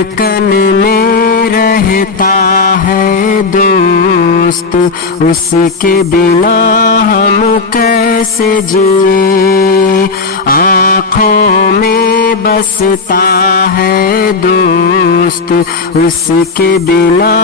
دھڑکن میں رہتا ہے دوست، اس کے بنا ہم کیسے جئیں؟ آنکھوں میں بستا ہے دوست، اس کے بنا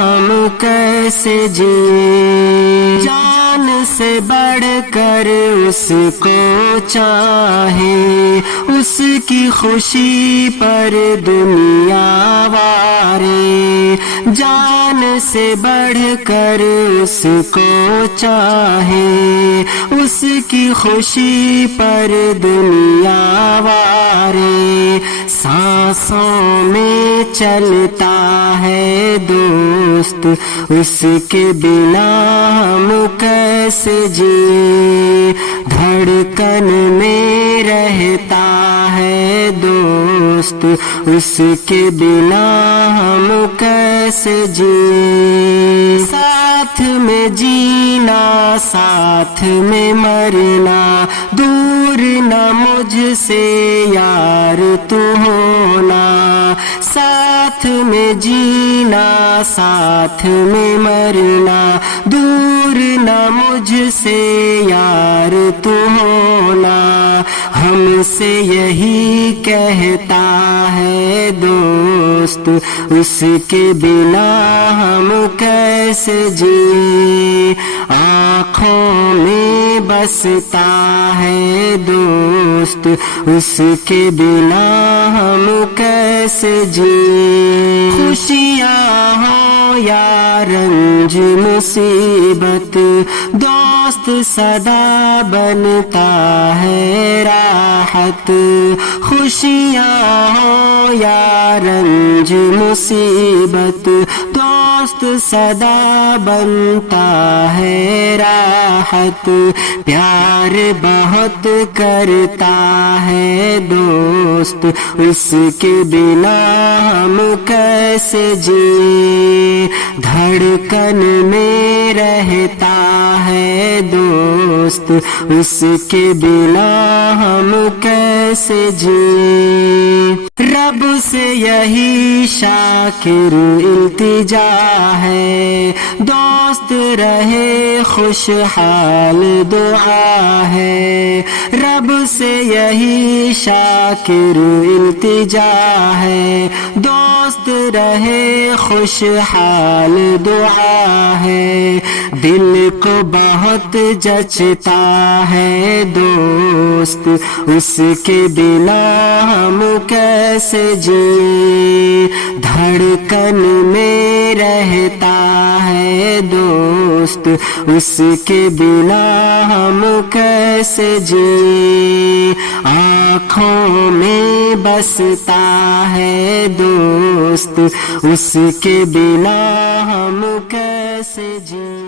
ہم کیسے جئیں؟ جان سے بڑھ کر اس کو چاہے، اس کی خوشی پر دنیا وارے، جان سے بڑھ کر اس کو چاہے، اس کی خوشی پر دنیا وارے، سانسوں میں چلتا ہے دوست، اس کے بنا ہم کیسے جئیں؟ دھڑکن میں رہتا ہے دوست، اس کے بنا ہم کیسے جئیں؟ ساتھ میں جینا ساتھ میں مرنا، دور نہ مجھ سے یار تو ہونا، ساتھ میں جینا ساتھ میں مرنا، دور نہ مجھ سے یار تو ہونا، ہم سے یہی کہتا ہے دوست، اس کے بنا ہم کیسے جئیں؟ آنکھوں میں بستا ہے دوست، اس کے بنا ہم کیسے جئیں؟ خوشیاں ہوں یا رنج مصیبت، دوست صدا بنتا ہے راحت، خوشیاں ہوں یا رنج مصیبت، دوست صدا بنتا ہے راحت، پیار بہت کرتا ہے دوست، اس کے بنا ہم کیسے جئیں؟ دھڑکن میں رہتا ہے دوست، اس کے بنا ہم کیسے جئیں؟ رب سے یہی شاکر التجا ہے، دوست رہے خوشحال دعا ہے، رب سے یہی شاکر التجا ہے، دوست رہے خوشحال دعا ہے، دل کو بہت جچتا ہے دوست، اس کے بنا ہم کیسے جئیں؟ دھڑکن میں رہتا ہے دوست، اس کے بنا ہم کیسے جئیں؟ آنکھوں میں بستا ہے دوست، اس کے بنا ہم کیسے جئیں؟